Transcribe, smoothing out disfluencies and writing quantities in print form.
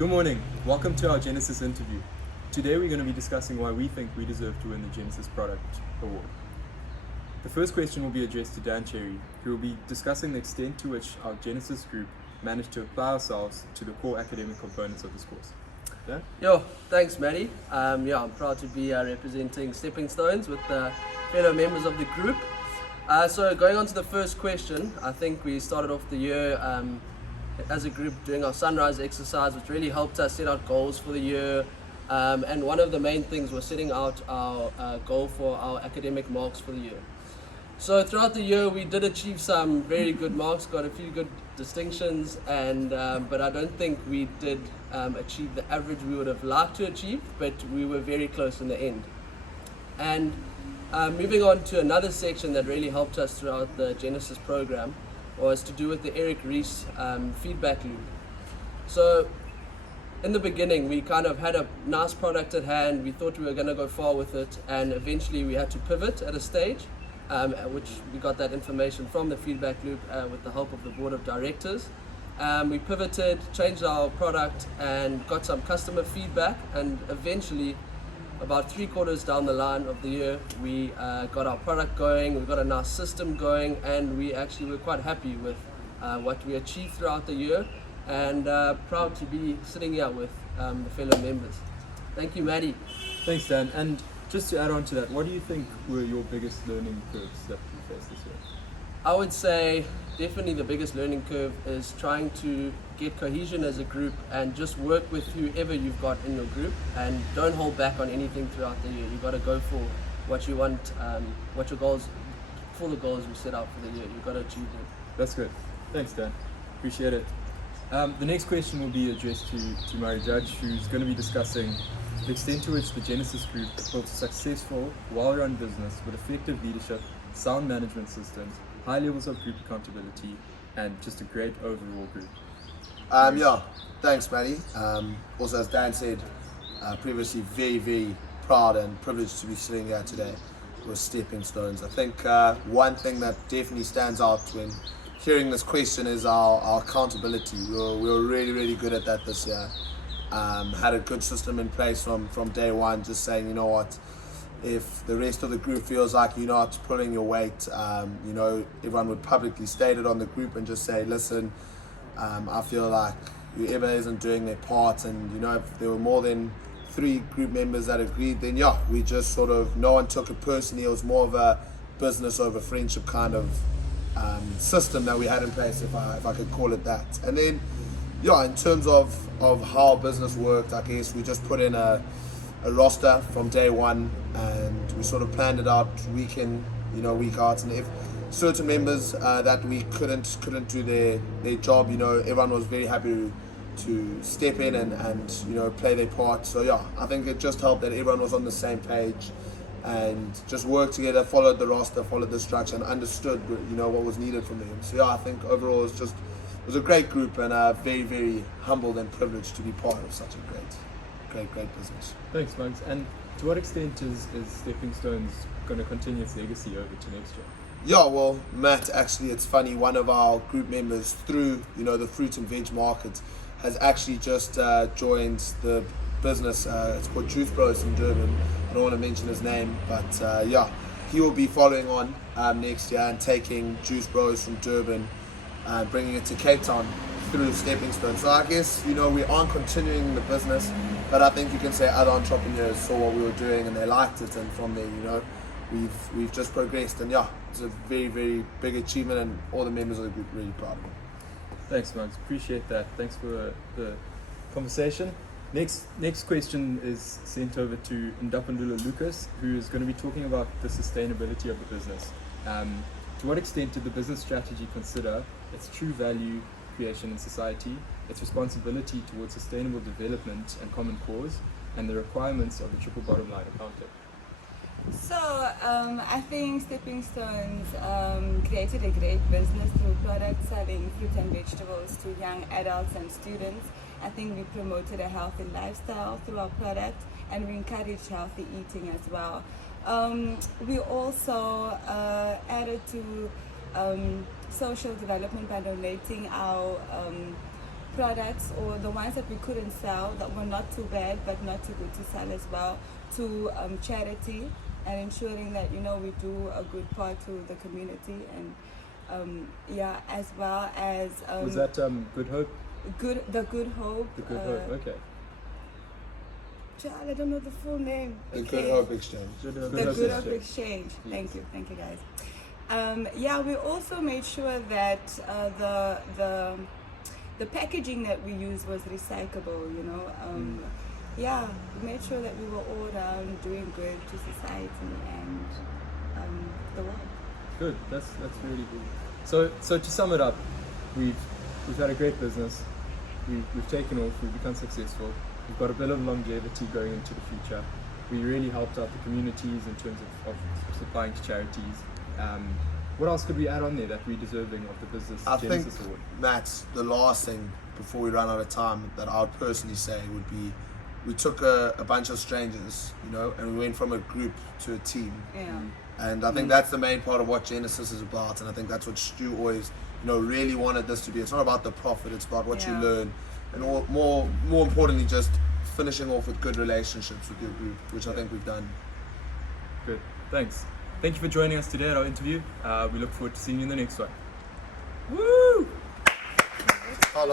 Good morning. Welcome to our Genesis interview. Today we're going to be discussing why we think we deserve to win the Genesis Product Award. The first question will be addressed to Dan Cherry, who will be discussing the extent to which our Genesis group managed to apply ourselves to the core academic components of this course. Dan? Yo, thanks Maddie. I'm proud to be representing Stepping Stones with the fellow members of the group. So going on to the first question, I think we started off the year as a group doing our sunrise exercise, which really helped us set out goals for the year. And one of the main things was setting out our goal for our academic marks for the year. So throughout the year, we did achieve some very good marks, got a few good distinctions, and but I don't think we did achieve the average we would have liked to achieve, but we were very close in the end. And moving on to another section that really helped us throughout the Genesis program was to do with the Eric Rees feedback loop. So in the beginning, we kind of had a nice product at hand. We thought we were going to go far with it, and eventually we had to pivot at a stage, which we got that information from the feedback loop with the help of the board of directors. We pivoted, changed our product, and got some customer feedback, and eventually, about 3/4 down the line of the year, we got our product going, we got a nice system going, and we actually were quite happy with what we achieved throughout the year, and proud to be sitting here with the fellow members. Thank you, Maddie. Thanks, Dan. And just to add on to that, what do you think were your biggest learning curves that you faced this year? I would say definitely the biggest learning curve is trying to get cohesion as a group and just work with whoever you've got in your group, and don't hold back on anything throughout the year. You've got to go for what you want, what your goals, for the goals you set out for the year. You've got to achieve them. That's good. Thanks, Dan. Appreciate it. The next question will be addressed to Murray Judge, who's going to be discussing the extent to which the Genesis Group built a successful, well-run business with effective leadership, sound management systems, high levels of group accountability, and just a great overall group. Thanks, Maddie. Also, as Dan said previously, very proud and privileged to be sitting here today with Stepping Stones. I think one thing that definitely stands out when hearing this question is our accountability. We were really good at that this year. Had a good system in place from day one, just saying, you know what, if the rest of the group feels like you're not pulling your weight, everyone would publicly state it on the group and just say, listen, I feel like whoever isn't doing their part, and if there were more than 3 group members that agreed, then we just sort of, no one took it personally. It was more of a business over friendship kind of system that we had in place, if I could call it that. And then in terms of how business worked, I guess we just put in a roster from day one, and we sort of planned it out week in, week out. And if certain members that we couldn't do their job, everyone was very happy to step in and play their part. So I think it just helped that everyone was on the same page and just worked together, followed the roster, followed the structure, and understood what was needed from them. So I think overall it was a great group, and very humbled and privileged to be part of such a great business. Thanks, Mugs. And to what extent is Stepping Stones going to continue its legacy over to next year? Well, Matt, actually, it's funny, one of our group members through, the fruit and veg market has actually just joined the business. It's called Juice Bros in Durban. I don't want to mention his name, but he will be following on next year and taking Juice Bros from Durban and bringing it to Cape Town through Stepping Stone. So I guess, we aren't continuing the business, but I think you can say other entrepreneurs saw what we were doing and they liked it, and from there, we've just progressed, and it's a very big achievement, and all the members of the group are really proud of it. Thanks, Mugs. Appreciate that. Thanks for the conversation. Next question is sent over to Ndapandula Lucas, who is going to be talking about the sustainability of the business. To what extent did the business strategy consider its true value creation in society, its responsibility towards sustainable development and common cause, and the requirements of the triple bottom line accounting? So I think Stepping Stones created a great business through product selling fruit and vegetables to young adults and students. I think we promoted a healthy lifestyle through our product, and we encouraged healthy eating as well. We also added to social development by donating our products, or the ones that we couldn't sell, that were not too bad but not too good to sell as well, to charity, and ensuring that, you know, we do a good part to the community, and as well as Was that Good Hope? the Good Hope. The Good Hope. Okay. Child, I don't know the full name. The Okay. Good Hope Exchange. Good The Hope Good Hope Exchange. Exchange. Thank you guys. We also made sure that the packaging that we used was recyclable. You know, we made sure that we were all around doing good to society and the world. Good. That's really good. So to sum it up, we've had a great business. We've taken off. We've become successful. We've got a bit of longevity going into the future. We really helped out the communities in terms of supplying to charities. What else could we add on there that we're deserving of the Business I Genesis think, Award? Matt, the last thing before we run out of time that I would personally say would be, we took a bunch of strangers, you know, and we went from a group to a team. Yeah. And I think that's the main part of what Genesis is about. And I think that's what Stu always, you know, really wanted this to be. It's not about the profit, it's about what you Yeah. learn. And more importantly, just finishing off with good relationships with your group, which I think we've done. Good. Thanks. Thank you for joining us today at our interview. We look forward to seeing you in the next one. Woo!